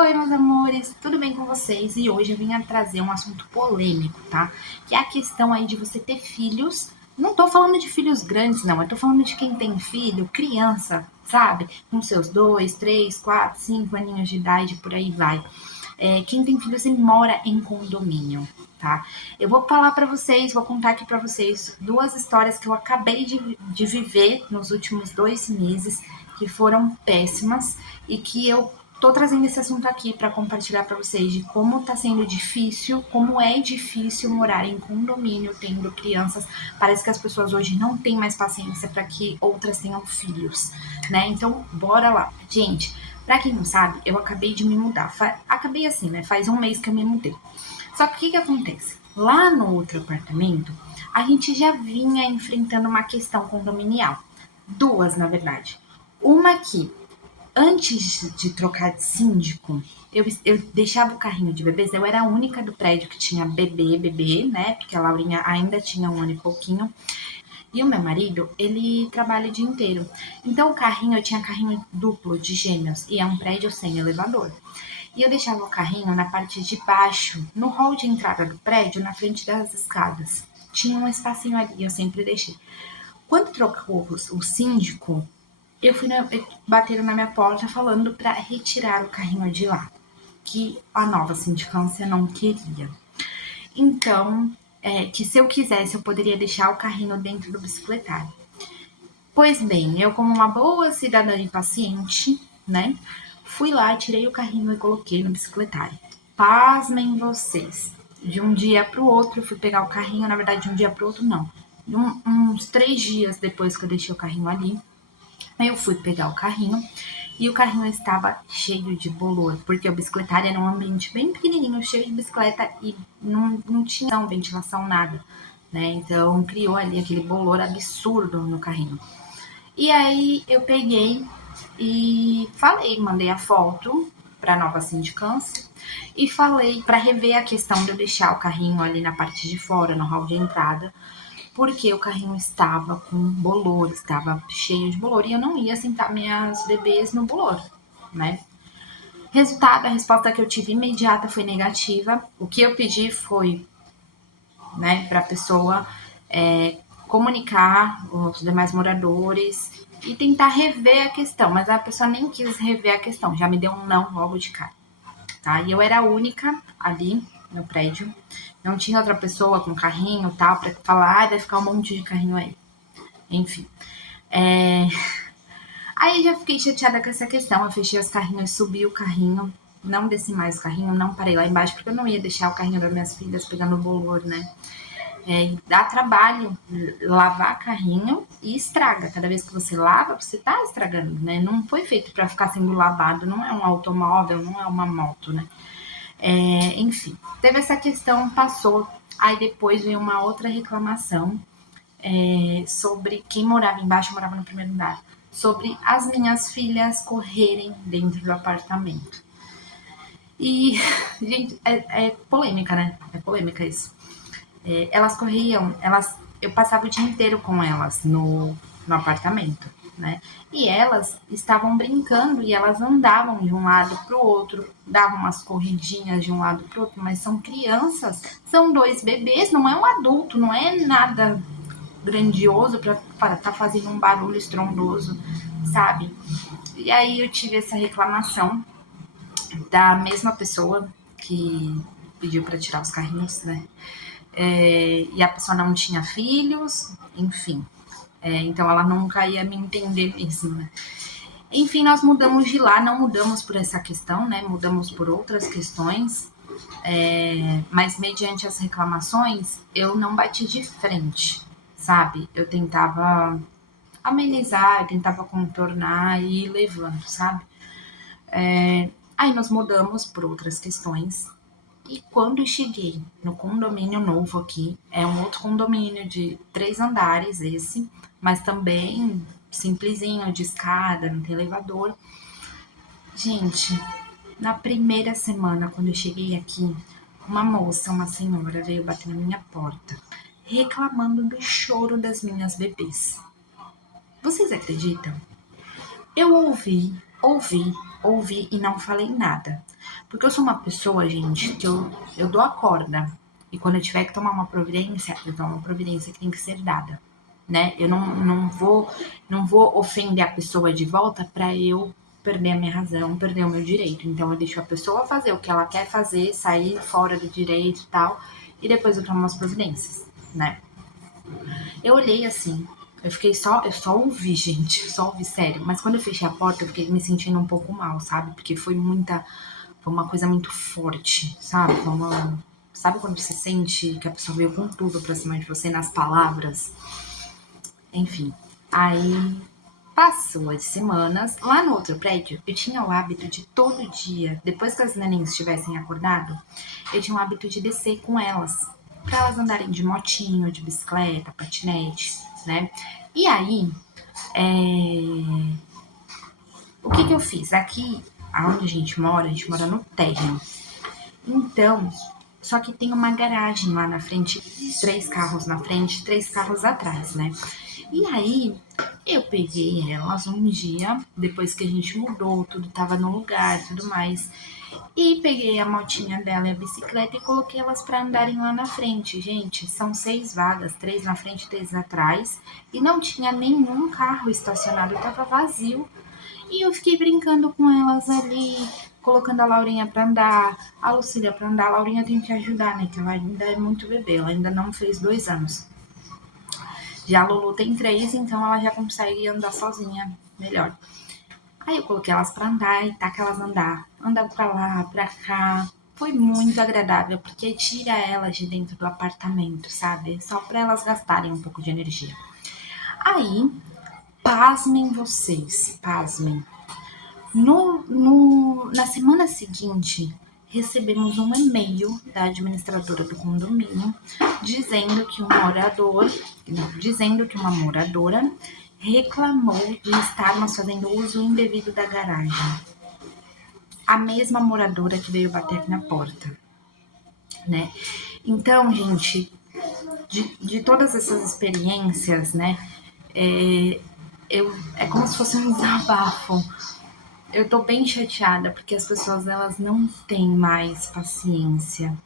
Oi, meus amores, tudo bem com vocês? E hoje eu vim trazer um assunto polêmico, tá? Que é a questão aí de você ter filhos. Não tô falando de filhos grandes, não. Eu tô falando de quem tem filho, criança, sabe? Com seus 2, 3, 4, 5 aninhos de idade, por aí vai. Quem tem filhos e mora em condomínio, tá? Eu vou falar pra vocês, vou contar aqui pra vocês duas histórias que eu acabei de viver nos últimos 2 meses, que foram péssimas e que eu tô trazendo esse assunto aqui para compartilhar para vocês de como tá sendo difícil, como é difícil morar em condomínio tendo crianças. Parece que as pessoas hoje não têm mais paciência para que outras tenham filhos, né? Então, bora lá. Gente, para quem não sabe, eu acabei de me mudar. Acabei assim, né? Faz 1 mês que eu me mudei. Só que o que acontece? Lá no outro apartamento, a gente já vinha enfrentando uma questão condominial. Duas, na verdade. Uma que antes de trocar de síndico, eu deixava o carrinho de bebês, eu era a única do prédio que tinha bebê, né? Porque a Laurinha ainda tinha 1 ano e pouquinho. E o meu marido, ele trabalha o dia inteiro. Então o carrinho, eu tinha carrinho duplo de gêmeos e é um prédio sem elevador. E eu deixava o carrinho na parte de baixo, no hall de entrada do prédio, na frente das escadas. Tinha um espacinho ali, eu sempre deixei. Quando trocou o síndico, bateram na minha porta falando para retirar o carrinho de lá, que a nova sindicância não queria. Então, que se eu quisesse, eu poderia deixar o carrinho dentro do bicicletário. Pois bem, eu, como uma boa cidadã e paciente, né, fui lá, tirei o carrinho e coloquei no bicicletário. Pasmem vocês. De um dia para o outro, eu fui pegar o carrinho, na verdade, de um dia para o outro, não. Uns 3 dias depois que eu deixei o carrinho ali, eu fui pegar o carrinho e o carrinho estava cheio de bolor, porque o bicicletário era um ambiente bem pequenininho, cheio de bicicleta e não tinha ventilação, nada, né? Então criou ali aquele bolor absurdo no carrinho. E aí eu peguei e falei, mandei a foto para a nova sindicância e falei para rever a questão de eu deixar o carrinho ali na parte de fora, no hall de entrada, porque o carrinho estava com bolor, estava cheio de bolor e eu não ia sentar minhas bebês no bolor, né? Resultado, a resposta que eu tive imediata foi negativa. O que eu pedi foi, né, para a pessoa comunicar os demais moradores e tentar rever a questão, mas a pessoa nem quis rever a questão, já me deu um não logo de cara, tá? E eu era a única ali no prédio, não tinha outra pessoa com carrinho e tal, pra falar, vai ficar um monte de carrinho aí. Enfim. Aí já fiquei chateada com essa questão, eu fechei os carrinhos, subi o carrinho, não desci mais o carrinho, não parei lá embaixo, porque eu não ia deixar o carrinho das minhas filhas pegando bolor, né? Dá trabalho lavar carrinho e estraga. Cada vez que você lava, você tá estragando, né? Não foi feito para ficar sendo lavado, não é um automóvel, não é uma moto, né? Enfim, teve essa questão, passou. Aí depois veio uma outra reclamação sobre quem morava embaixo, morava no primeiro andar, sobre as minhas filhas correrem dentro do apartamento. E, gente, é polêmica, né? É polêmica isso. Elas corriam, eu passava o dia inteiro com elas no apartamento, né? E elas estavam brincando e elas andavam de um lado para o outro, davam umas corridinhas de um lado para o outro, mas são crianças, são 2 bebês, não é um adulto, não é nada grandioso para estar fazendo um barulho estrondoso, sabe? E aí eu tive essa reclamação da mesma pessoa que pediu para tirar os carrinhos, né? E a pessoa não tinha filhos, enfim. Então ela nunca ia me entender mesmo, né? Enfim, nós mudamos de lá, não mudamos por essa questão, né? Mudamos por outras questões, mas mediante as reclamações, eu não bati de frente, sabe? Eu tentava amenizar, eu tentava contornar e ir levando, sabe? Aí nós mudamos por outras questões. E quando eu cheguei no condomínio novo aqui, é um outro condomínio de 3 andares esse, mas também simplesinho, de escada, não tem elevador. Gente, na primeira semana, quando eu cheguei aqui, uma moça, uma senhora, veio bater na minha porta, reclamando do choro das minhas bebês. Vocês acreditam? Eu ouvi e não falei nada. Porque eu sou uma pessoa, gente, que eu dou a corda. E quando eu tiver que tomar uma providência, eu tomo uma providência que tem que ser dada, né? Eu não vou ofender a pessoa de volta para eu perder a minha razão, perder o meu direito. Então eu deixo a pessoa fazer o que ela quer fazer, sair fora do direito e tal, e depois eu tomo as providências, né? Eu olhei assim, eu só ouvi, gente, só ouvi sério. Mas quando eu fechei a porta, eu fiquei me sentindo um pouco mal, sabe? Porque foi uma coisa muito forte, sabe? Sabe quando você sente que a pessoa veio com tudo pra cima de você nas palavras? Enfim, aí passou as semanas. Lá no outro prédio, eu tinha o hábito de todo dia, depois que as nenéns tivessem acordado, eu tinha o hábito de descer com elas, para elas andarem de motinho, de bicicleta, patinete, né? E aí, o que eu fiz? Aqui, onde a gente mora no térreo. Então, só que tem uma garagem lá na frente, 3 carros na frente, 3 carros atrás, né? E aí, eu peguei elas um dia, depois que a gente mudou, tudo tava no lugar, tudo mais. E peguei a motinha dela e a bicicleta e coloquei elas para andarem lá na frente. Gente, são 6 vagas, 3 na frente, 3 atrás. E não tinha nenhum carro estacionado, tava vazio. E eu fiquei brincando com elas ali, colocando a Laurinha pra andar, a Lucília pra andar. A Laurinha tem que ajudar, né? Que ela ainda é muito bebê, ela ainda não fez 2 anos. Já a Lulu tem 3, então ela já consegue andar sozinha melhor. Aí eu coloquei elas pra andar e tá que elas andam pra lá, pra cá. Foi muito agradável, porque tira elas de dentro do apartamento, sabe? Só pra elas gastarem um pouco de energia. Aí, pasmem vocês, pasmem. Na semana seguinte, recebemos um e-mail da administradora do condomínio dizendo que uma moradora reclamou de estarmos fazendo uso indevido da garagem. A mesma moradora que veio bater aqui na porta, né? Então, gente, de todas essas experiências, né? É como se fosse um desabafo. Eu tô bem chateada porque as pessoas elas não têm mais paciência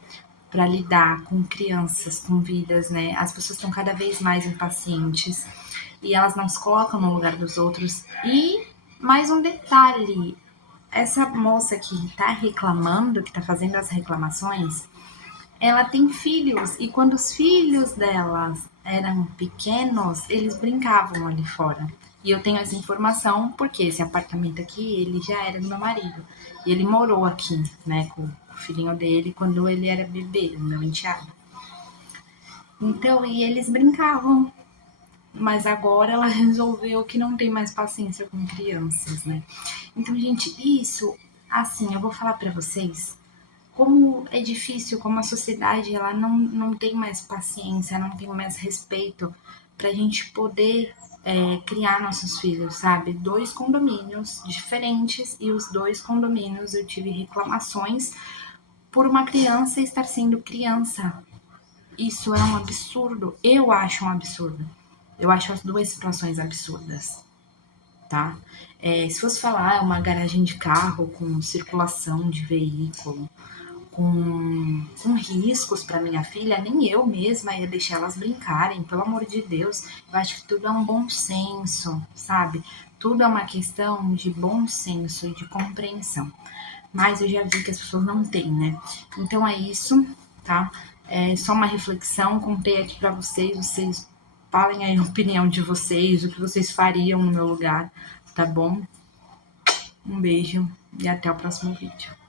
para lidar com crianças, com vidas, né? As pessoas estão cada vez mais impacientes e elas não se colocam no lugar dos outros. E mais um detalhe, essa moça que tá reclamando, que tá fazendo as reclamações, ela tem filhos e quando os filhos delas eram pequenos, eles brincavam ali fora. E eu tenho essa informação porque esse apartamento aqui, ele já era do meu marido. E ele morou aqui, né, com o filhinho dele quando ele era bebê, o meu enteado. Então, e eles brincavam. Mas agora ela resolveu que não tem mais paciência com crianças, né? Então, gente, isso, assim, eu vou falar pra vocês como é difícil, como a sociedade ela não tem mais paciência, não tem mais respeito para a gente poder criar nossos filhos, sabe? 2 condomínios diferentes e os 2 condomínios eu tive reclamações por uma criança estar sendo criança. Isso é um absurdo. Eu acho um absurdo. Eu acho as 2 situações absurdas, tá? Se fosse falar, é uma garagem de carro com circulação de veículo, com riscos para minha filha, nem eu mesma ia deixar elas brincarem, pelo amor de Deus. Eu acho que tudo é um bom senso, sabe? Tudo é uma questão de bom senso e de compreensão. Mas eu já vi que as pessoas não têm, né? Então é isso, tá? É só uma reflexão, contei aqui para vocês falem aí a opinião de vocês, o que vocês fariam no meu lugar, tá bom? Um beijo e até o próximo vídeo.